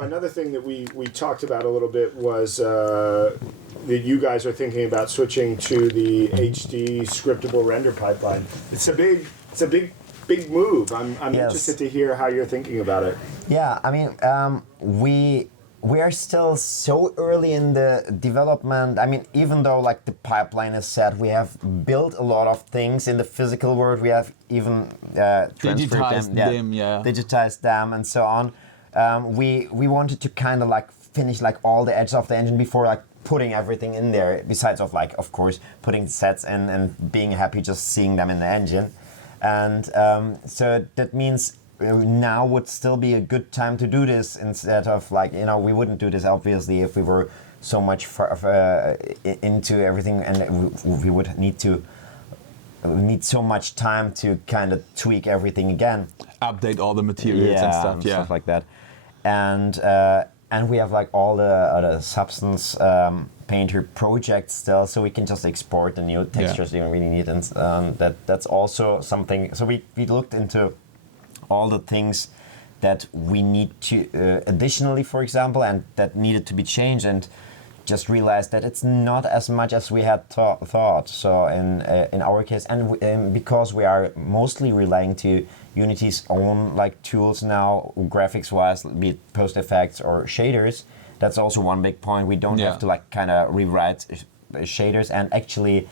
Another thing that we talked about a little bit was that you guys are thinking about switching to the HD scriptable render pipeline. It's a big move. I'm interested to hear how you're thinking about it. Yeah, I mean, we are still so early in the development. I mean, even though like the pipeline is set, we have built a lot of things in the physical world. We have even digitized digitized them and so on. We wanted to kind of like finish like all the edges of the engine before like putting everything in there. Besides of like, of course, putting sets in and being happy just seeing them in the engine. And so that means now would still be a good time to do this instead of like, you know, we wouldn't do this obviously if we were so much into everything, and we would need so much time to kind of tweak everything again. Update all the materials and stuff like that. And we have like all the other Substance Painter projects still, so we can just export the new textures we really need, and that's also something. So we looked into all the things that we need to additionally, for example, and that needed to be changed, and just realized that it's not as much as we had thought. So in our case, and because we are mostly relying to Unity's own like tools now, graphics-wise, be it post effects or shaders, that's also one big point. We don't have to like kind of rewrite shaders, and actually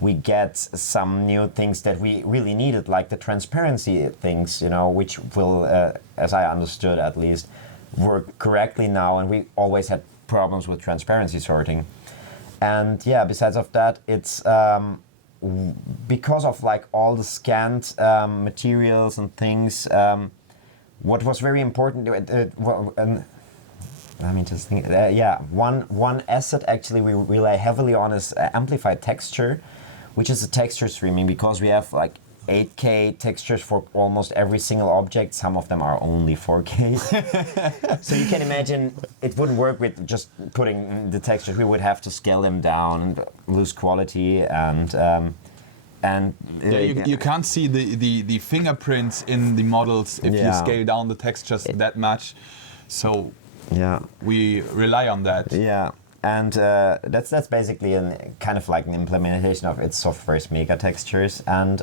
we get some new things that we really needed, like the transparency things, you know, which will, as I understood at least, work correctly now, and we always had problems with transparency sorting. And yeah, besides of that, it's because of like all the scanned materials and things, what was very important, let me just think, one asset actually we rely heavily on is amplified texture, which is a texture streaming, because we have like 8K textures for almost every single object. Some of them are only 4K. So you can imagine it wouldn't work with just putting the textures. We would have to scale them down and lose quality, and you can't see the fingerprints in the models if you scale down the textures that much. So we rely on that. Yeah. And that's basically kind of like an implementation of its software's mega textures, and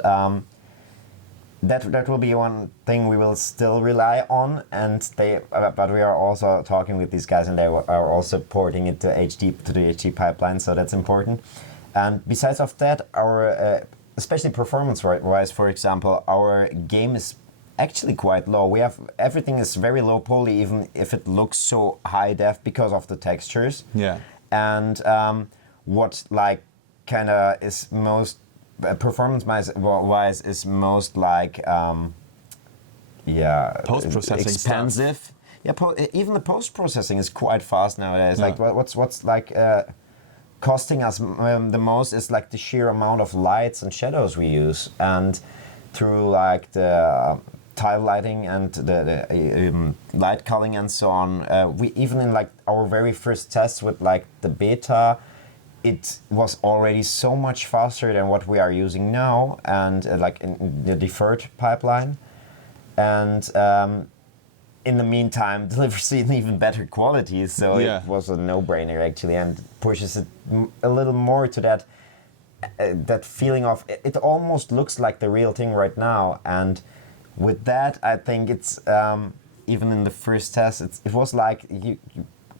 that will be one thing we will still rely on. And but we are also talking with these guys, and they are also porting it to the HD pipeline, so that's important. And besides of that, our especially performance-wise, for example, our game is actually quite low. We have everything is very low poly, even if it looks so high def because of the textures. Yeah. And what like kind of is most performance-wise is most like post-processing expensive. Stuff. Yeah, even the post-processing is quite fast nowadays. Like what's like costing us the most is like the sheer amount of lights and shadows we use, and through like the tile lighting and the light culling and so on. We even in like our very first test with like the beta, it was already so much faster than what we are using now, and like in the deferred pipeline. And in the meantime, delivers an even better quality. So it was a no-brainer actually, and pushes it a little more to that feeling of it almost looks like the real thing right now. And with that, I think it's even in the first test, it was like you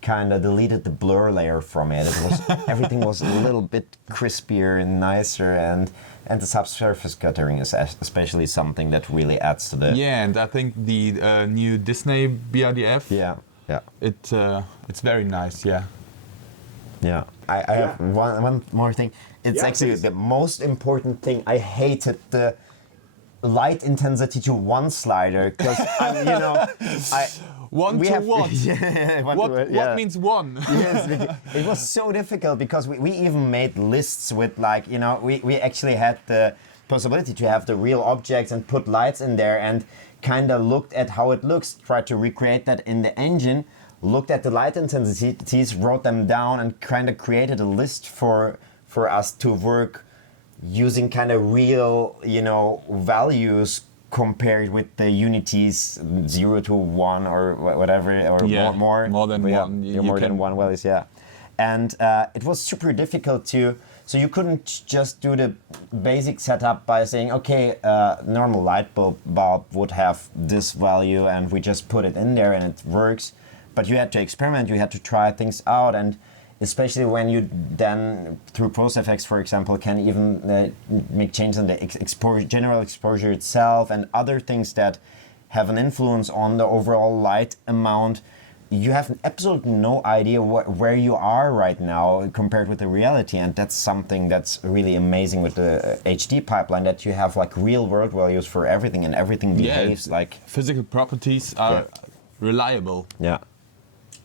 kind of deleted the blur layer from it. It was everything was a little bit crispier and nicer, and the subsurface guttering is especially something that really adds to the. Yeah, and I think the new Disney BRDF. Yeah. It's very nice. Yeah. Yeah. I have one more thing. It's actually the most important thing. I hated the light intensity to 1 slider, because one to one. What means 1? Yes, it was so difficult, because we even made lists with like, we actually had the possibility to have the real objects and put lights in there, and kind of looked at how it looks, tried to recreate that in the engine, looked at the light intensities, wrote them down, and kind of created a list for us to work using kind of real, values compared with the unities 0 to 1 or whatever, or more than one. More than one values, yeah. And it was super difficult to, so you couldn't just do the basic setup by saying, okay, normal light bulb would have this value and we just put it in there and it works. But you had to experiment, you had to try things out, and especially when you then, through pose effects, for example, can even make changes in the general exposure itself and other things that have an influence on the overall light amount. You have absolutely no idea where you are right now compared with the reality, and that's something that's really amazing with the HD pipeline, that you have like real world values for everything, and everything behaves like... Physical properties are reliable.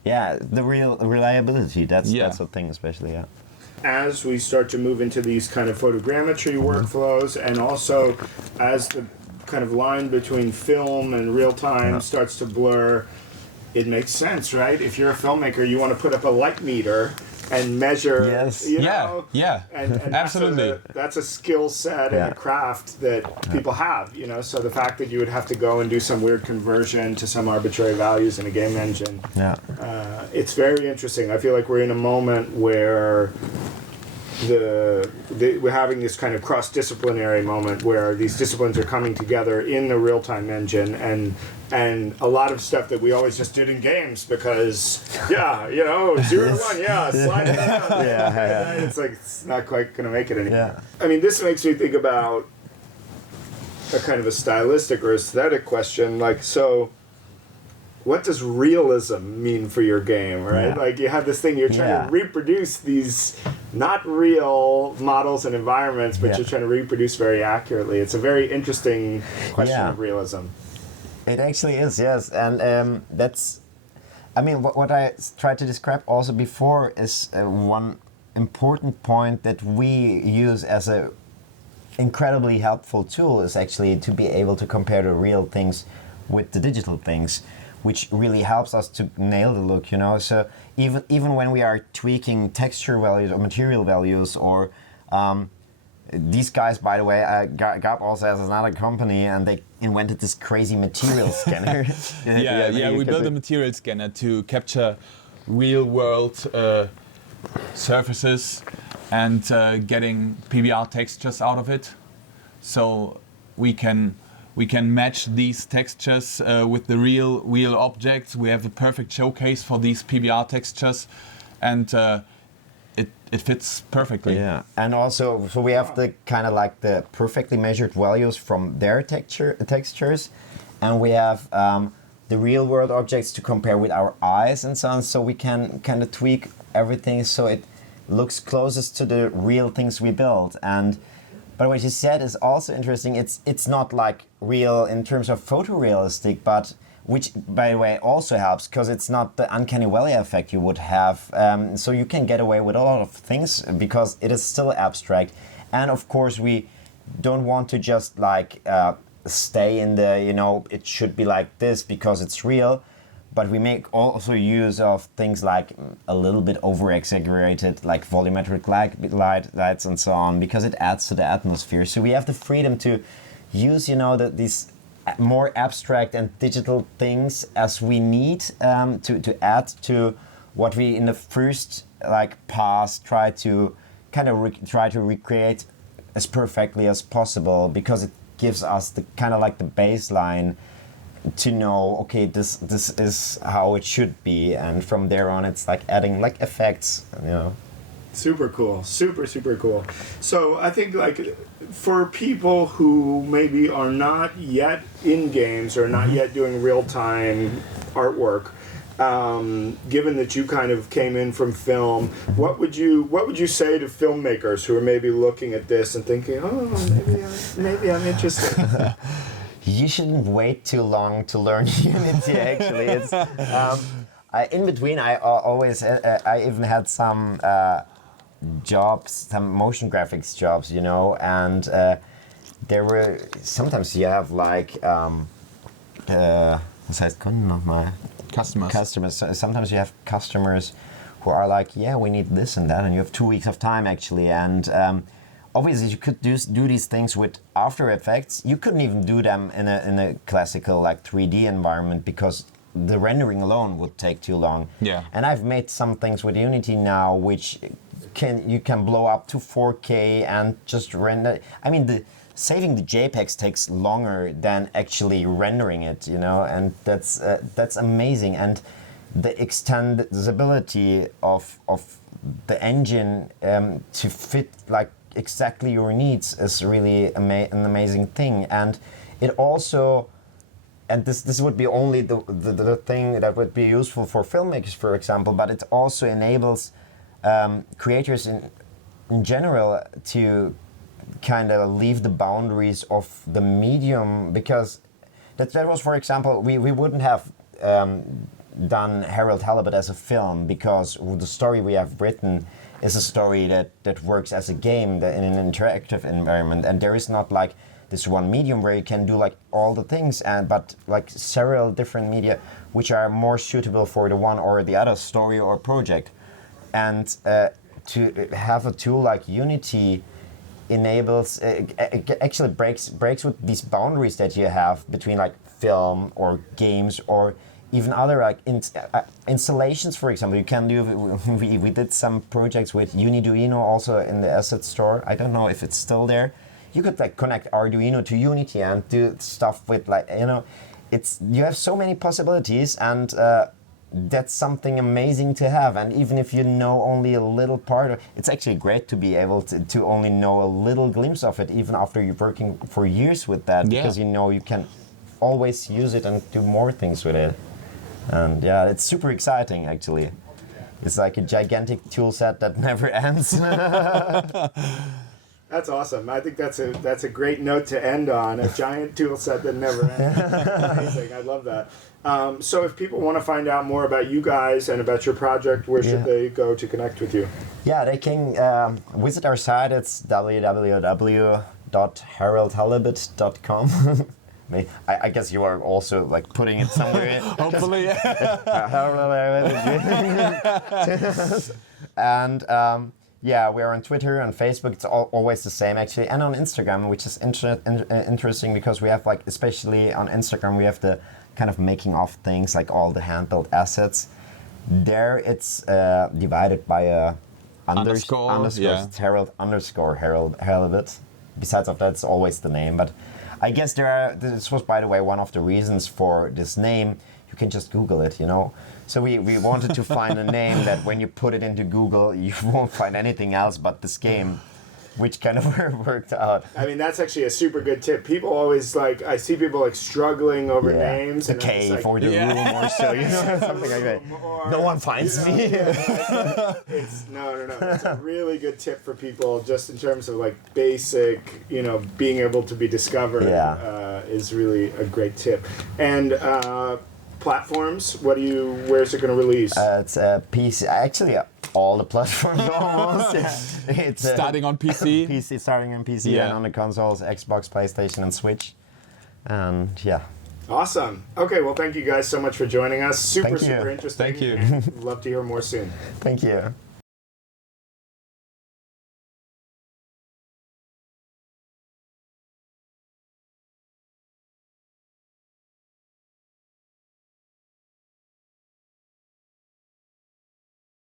Yeah, the real reliability, that's a thing especially, yeah. As we start to move into these kind of photogrammetry workflows, and also as the kind of line between film and real time starts to blur, it makes sense, right? If you're a filmmaker, you want to put up a light meter and measure, you know? And absolutely. That's a skill set and a craft that people have, you know? So the fact that you would have to go and do some weird conversion to some arbitrary values in a game engine, it's very interesting. I feel like we're in a moment where we're having this kind of cross-disciplinary moment where these disciplines are coming together in the real-time engine, and a lot of stuff that we always just did in games because 0 to 1, slide it down. It's like it's not quite gonna make it anymore. I mean, this makes me think about a kind of a stylistic or aesthetic question, like, so what does realism mean for your game, right? Like, you have this thing, you're trying to reproduce these not real models and environments, but you're trying to reproduce very accurately. It's a very interesting question of realism. It actually is, yes. And that's, I mean, what I tried to describe also before is one important point that we use as a incredibly helpful tool is actually to be able to compare the real things with the digital things, which really helps us to nail the look, you know. So even when we are tweaking texture values or material values, or these guys, by the way, Gab also has another company, and they invented this crazy material scanner. We built a material scanner to capture real-world surfaces and getting PBR textures out of it, so we can match these textures with the real objects. We have the perfect showcase for these PBR textures, and it fits perfectly. Yeah, and also, so we have the kind of like the perfectly measured values from their textures, and we have the real world objects to compare with our eyes and so on, so we can kind of tweak everything so it looks closest to the real things we build. And but what you said is also interesting. It's not like real in terms of photorealistic, but which, by the way, also helps because it's not the uncanny valley effect you would have. So you can get away with a lot of things because it is still abstract. And of course, we don't want to just like stay in the, you know, it should be like this because it's real. But we make also use of things like a little bit over-exaggerated, like volumetric lights and so on, because it adds to the atmosphere. So we have the freedom to use, you know, these more abstract and digital things as we need to add to what we in the first pass try to kind of recreate as perfectly as possible, because it gives us the kind of like the baseline to know, okay, this is how it should be, and from there on it's like adding like effects, you know. Super cool, super cool. So I think like for people who maybe are not yet in games or not yet doing real-time artwork, given that you kind of came in from film, what would you say to filmmakers who are maybe looking at this and thinking, oh, maybe I'm interested? You shouldn't wait too long to learn Unity. Actually, it's in between. I always I even had some jobs, some motion graphics jobs, you know, and there were sometimes you have like was heißt Kunden nochmal? Customers. So sometimes you have customers who are like, yeah, we need this and that, and you have 2 weeks of time actually, and obviously you could do these things with After Effects. You couldn't even do them in a classical like 3D environment because the rendering alone would take too long. Yeah. And I've made some things with Unity now which you can blow up to 4K and just render. I mean, saving the JPEGs takes longer than actually rendering it, you know, and that's amazing. And the extendability of the engine to fit like exactly your needs is really an amazing thing. And it also, and this would be only the thing that would be useful for filmmakers, for example, but it also enables creators in general to kind of leave the boundaries of the medium, because that was, for example, we wouldn't have done Harold Halibut as a film because the story we have written is a story that works as a game in an interactive environment, and there is not like this one medium where you can do like all the things, but like several different media which are more suitable for the one or the other story or project. And to have a tool like Unity enables, actually breaks with these boundaries that you have between like film or games or even other like installations, for example. You can do, we did some projects with Uniduino also in the asset store. I don't know if it's still there. You could like connect Arduino to Unity and do stuff with like, you know, you have so many possibilities, and that's something amazing to have. And even if you know only a little part of it's actually great to be able to only know a little glimpse of it, even after you're working for years with that, because you know you can always use it and do more things with it. And yeah, it's super exciting actually. It's like a gigantic tool set that never ends. That's awesome. I think that's a great note to end on. A giant tool set that never ends. Amazing. I love that. So if people want to find out more about you guys and about your project, where should they go to connect with you? Yeah, they can visit our site. It's www.haroldhalibut.com. I guess you are also like putting it somewhere. Hopefully. And yeah, we're on Twitter and Facebook. It's always the same actually, and on Instagram, which is interesting because we have like, especially on Instagram, we have the kind of making of things, like all the hand-built assets. There it's divided by a underscore. Yeah. It's Harold Halibut. Besides of that, it's always the name. But I guess this was, by the way, one of the reasons for this name. You can just Google it, you know. So we wanted to find a name that when you put it into Google, you won't find anything else but this game, which kind of worked out. I mean, that's actually a super good tip. People always like, I see people like struggling over names. The cave like, or the room or so, you know, something like that. No one finds me. No. It's a really good tip for people, just in terms of like basic, you know, being able to be discovered is really a great tip. And platforms, where's it going to release? It's a PC, actually all the platforms almost. It's starting on PC. Starting on PC and on the consoles, Xbox, PlayStation and Switch. And yeah. Awesome. Okay, well thank you guys so much for joining us. Super Thank you. interesting. Thank you. And love to hear more soon. Thank you.